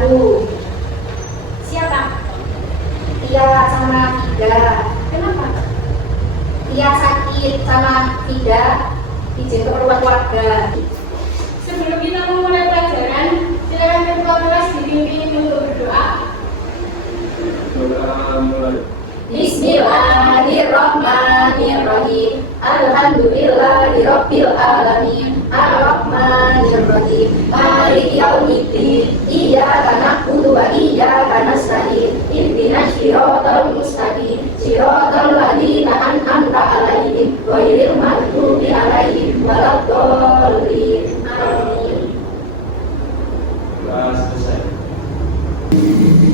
baru. Siapa? Tia sama Fida. Kenapa? Tia sakit sama Fida izin keperluan keluarga. Sebelum kita memulai pelajaran, silakan ketua kelas dipimpin untuk berdoa. Bismillahirrahmanirrahim. Alhamdulillahirabbil alamin. Arrahmanirrahim. Maliki yaumiddin. Iyyaka na'budu wa iyyaka nasta'in. Ihdinas shiratal mustaqim. Shiratal ladzina an'amta 'alaihim ghairil maghdubi 'alaihim waladdallin. Amin.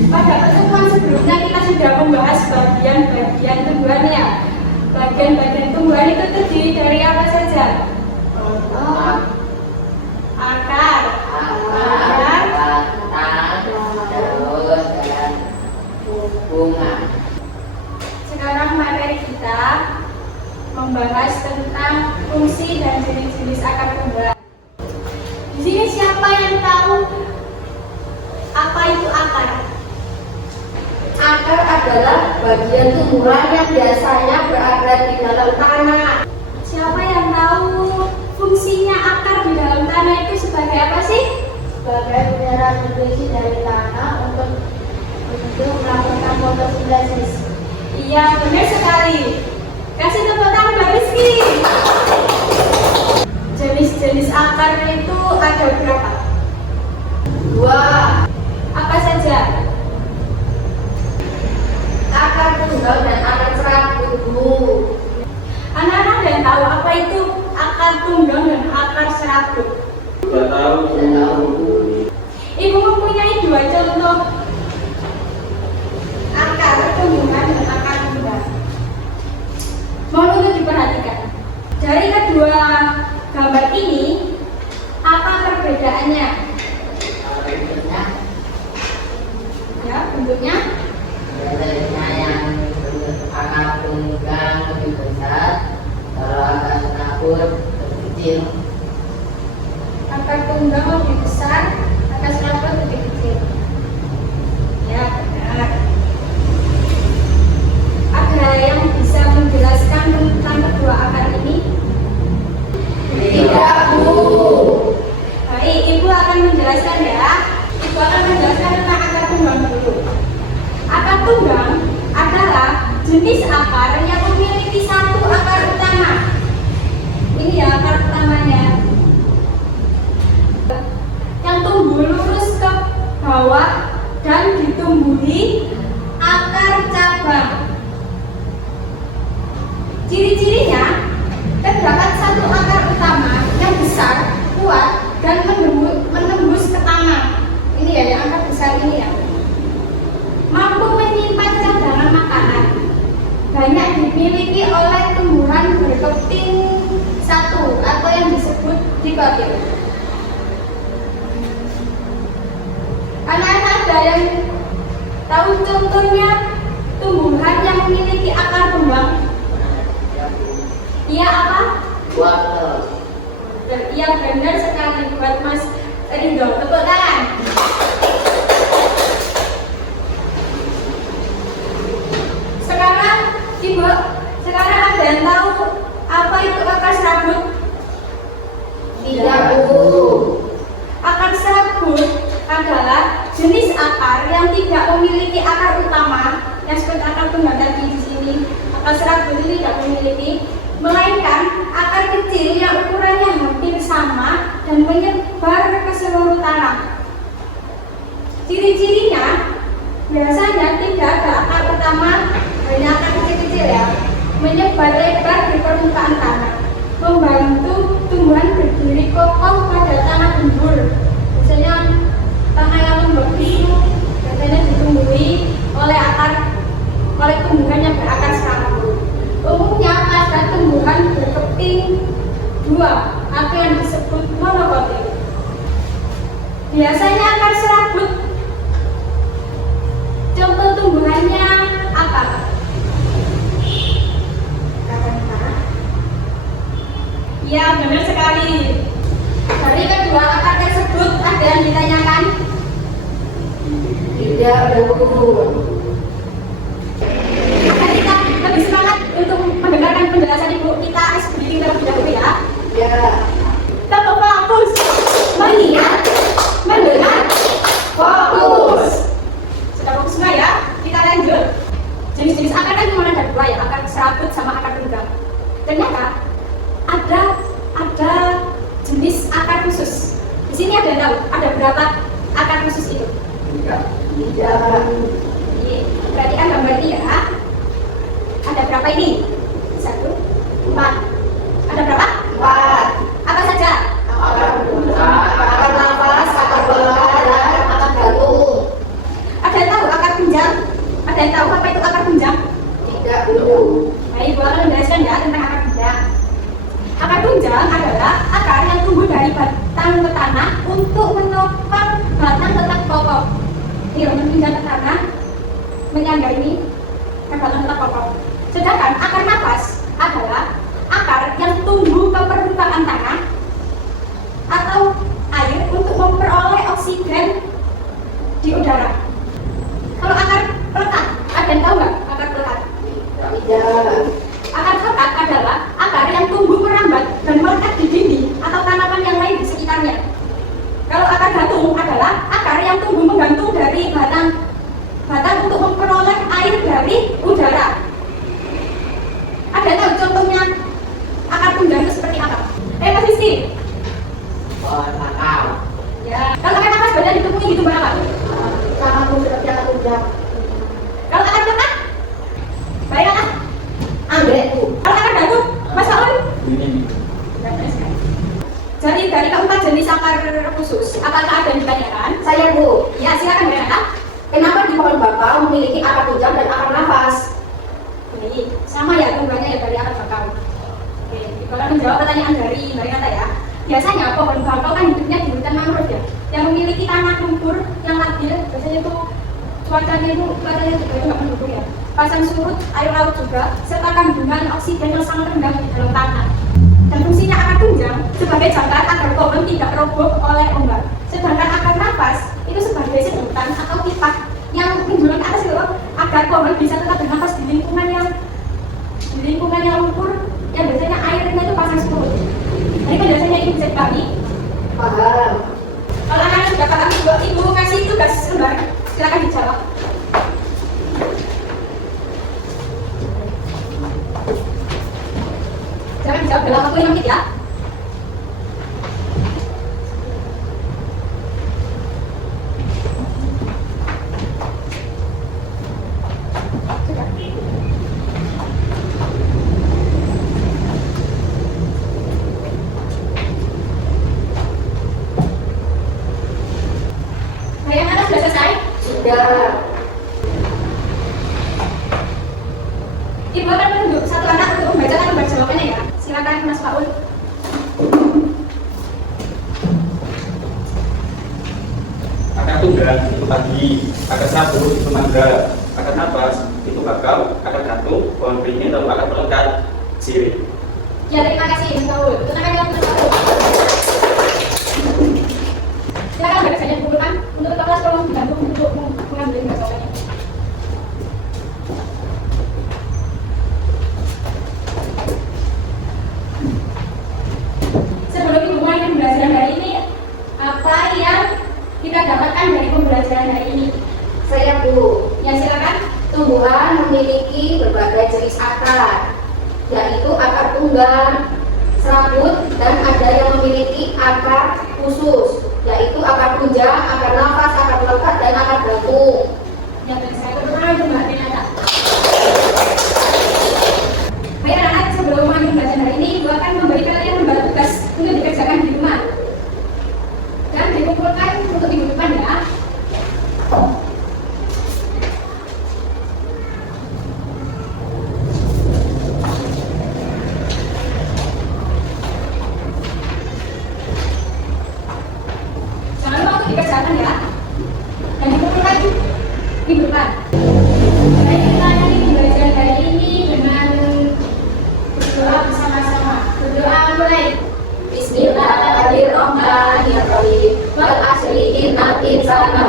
Pada pertemuan sebelumnya kita sudah membahas bagian-bagian tumbuhannya. Bagian-bagian tumbuhan itu terdiri dari apa saja? Akar, terus dan bunga. Sekarang materi kita membahas tentang fungsi dan jenis-jenis akar tumbuhan. Di sini siapa yang tahu apa itu akar? Akar adalah bagian tumbuhan yang biasanya berada di dalam tanah. Siapa yang tahu fungsinya akar di dalam tanah itu sebagai apa sih? Sebagai penyerap nutrisi dari tanah untuk melakukan fotosintesis. Iya, benar sekali. Kasih tepuk tangan Mbak Rizky. Jenis-jenis akar itu ada berapa? 2. Apa saja? Akar tunggal dan akar serabut, Bu. Anak-anak ada yang tahu apa itu akar tunggang dan akar serabut? Sudah tahu. Ibu mempunyai 2 contoh akar tumbuhan dan akar tunggal. Mohon untuk diperhatikan. Dari kedua gambar ini, apa perbedaannya? Ya, bentuknya. Yang akar tunggang lebih besar, kalau akar serabut lebih kecil. Akar tunggang lebih besar, akar serabut lebih kecil. Ya, benar. Ada yang bisa menjelaskan tentang kedua akar ini? Tidak, Bu. Baik, Ibu akan menjelaskan ya. Ibu akan menjelaskan tentang akar tunggang dulu. Akar tunggang adalah jenis akar yang memiliki satu akar utama. Ini ya akar utamanya. Yang tumbuh lurus ke bawah dan ditumbuhi akar cabang. Ciri-cirinya terdapat satu akar utama yang besar, kuat, dan menembus ke tanah. Ini ya yang akar besar ini ya. Mampu menyimpan cadangan makanan. Banyak dimiliki oleh tumbuhan berkeping satu atau yang disebut dikotil. Anak-anak ada yang tahu contohnya tumbuhan yang memiliki akar tunggang? Iya apa? Wortel. Iya benar sekali buat Mas Rindo. Tepuk tangan. Ibu, sekarang ada yang tahu apa itu akar serabut? Tidak, Bu. Akar serabut adalah jenis akar yang tidak memiliki akar utama, yang seperti akar tunggal tadi di sini. Akar serabut ini tidak memiliki, melainkan akar kecil yang ukurannya hampir sama dan menyebar ke seluruh tanah. Ciri-cirinya biasanya tidak ada akar utama, hanya akar kecil-kecil ya, menyebar lebar di permukaan tanah, membantu tumbuhan berdiri kokoh pada tanah gembur. Biasanya tanah yang lembab itu biasanya ditumbuhi oleh tumbuhan yang berakar serabut. Umumnya pada tumbuhan berkeping 2 atau yang disebut monokotil. Biasanya akar serabut, contoh tumbuhannya apa? Ya, benar sekali. Dari kedua akar tersebut ada yang ditanyakan? Bu. Agar kita lebih semangat untuk mendengarkan penjelasan Ibu, kita berdiri terlebih dahulu ya. Ya. Tetap fokus, mengingat, mendengar, fokus. Sudah fokus semua ya? Kita lanjut. Jenis-jenis akar kan cuma ada dua ya, akar serabut sama akar tunggal. Ternyata ada jenis akar khusus. Di sini ada yang tahu ada berapa akar khusus itu? Tidak. Ini perhatikan gambar ini ya. Ada berapa ini? 1, 4. Ada berapa? 4. Apa saja? Akar nafas, akar belakang, dan akar gantung. Ada yang tahu akar tunjang? Ada yang tahu apa itu akar tunjang? Tidak, belum. Baik, Ibu akan menjelaskan ya tentang akar tunjang. Akar tunjang adalah akar yang tumbuh dari batang ke tanah untuk menopang batang tetap kokoh. Ini menunjang ke tanah, menyangga ini ke batang tetap kokoh. Sedangkan akar nafas adalah akar yang tumbuh ke permukaan tanah atau air untuk memperoleh oksigen di udara. Kalau akar pelekat, ada yang tahu nggak akar pelekat? Tidak. Akar pelekat adalah akar yang tumbuh merambat dan melekat di dinding atau tanaman yang lain di sekitarnya. Kalau akar gantung adalah akar yang tumbuh menggantung dari batang untuk memperoleh air dari udara. Ada tahu contohnya akar tunjang itu seperti apa? Mas Rizky. Pohon kakao. Ya. Kalau akar nafas banyak ditemui di tumbuh apa? Sama seperti akar tunjang. Kalau akar pelekat? Baik apa? Anggrek, Bu. Kalau akar gantung, Mas Aun? Jadi dari keempat jenis akar khusus, apakah ada yang ditanyakan? Saya, Bu. Ya, silakan berkata. Kenapa di pohon bakau memiliki akar tunjang dan akar nafas? Ini sama ya tumbuhannya ya dari akar bakau. Oke, kalau menjawab pertanyaan dari Mbak Renata ya, biasanya pohon bakau kan hidupnya di hutan mangrove ya, yang memiliki tanah lumpur yang labil. Biasanya itu cuacanya juga nggak mendukung ya. Pasang surut, air laut juga, serta kandungan oksigen yang sangat rendah di dalam tanah. Dan fungsinya akar tunjang sebagai jangkar agar pohon tidak roboh oleh ombak. Sedangkan akar nafas itu sebagai sedotan atau pipa yang menjulang ke atas itu agar pohon bisa tetap bernafas di lingkungan yang lumpur, yang biasanya airnya itu pasang surut. Jadi penjelasannya ini bisa dipahami. Paham. Kalau anak-anak sudah paham, ibu ngasih tugas lembar, silakan dijawab. Jangan dijawab dalam waktu 5 menit ya. Sudah selesai? Sudah. Ibu akan menunjuk satu anak untuk membacakan lembar jawabannya ya. Silakan Mas Paul. Akar tunggal itu padi, akar sabut itu mangga, akar nafas itu bakau, akar gantung, pohon beringin, lalu akar pelekat sirih. Ya, terima kasih Mas Paul. Silakan jawab Mas Paul. Silakan Mbak Desanya dikumpulkan untuk ketua kelas tolong dibantu untuk mengambil lembar jawabannya. Sebelum Ibu mulai pembelajaran hari ini, apa yang kita dapatkan dari pembelajaran hari ini? Saya, Bu. Ya, silakan. Tumbuhan memiliki berbagai jenis akar, yaitu akar tunggal, serabut, dan ada yang memiliki akar khusus, yaitu akar tunjang, akar nafas, akar pelekat, dan akar gantung. Ya, saya kebetulan itu Mbak Renata. Baik anak-anak, sebelum mulai pembelajaran hari ini, Ibu akan memberi kalian lembar tugas untuk dikerjakan di rumah. Dan dikumpulkan untuk minggu depan ya. Jangan lupa untuk dikerjakan ya. Dan dikumpulkan minggu depan. Baik, kita akan pembelajaran hari ini dengan berdoa bersama-sama. Berdoa mulai. Bismillahirrahmanirrahim. Wal asri innal insana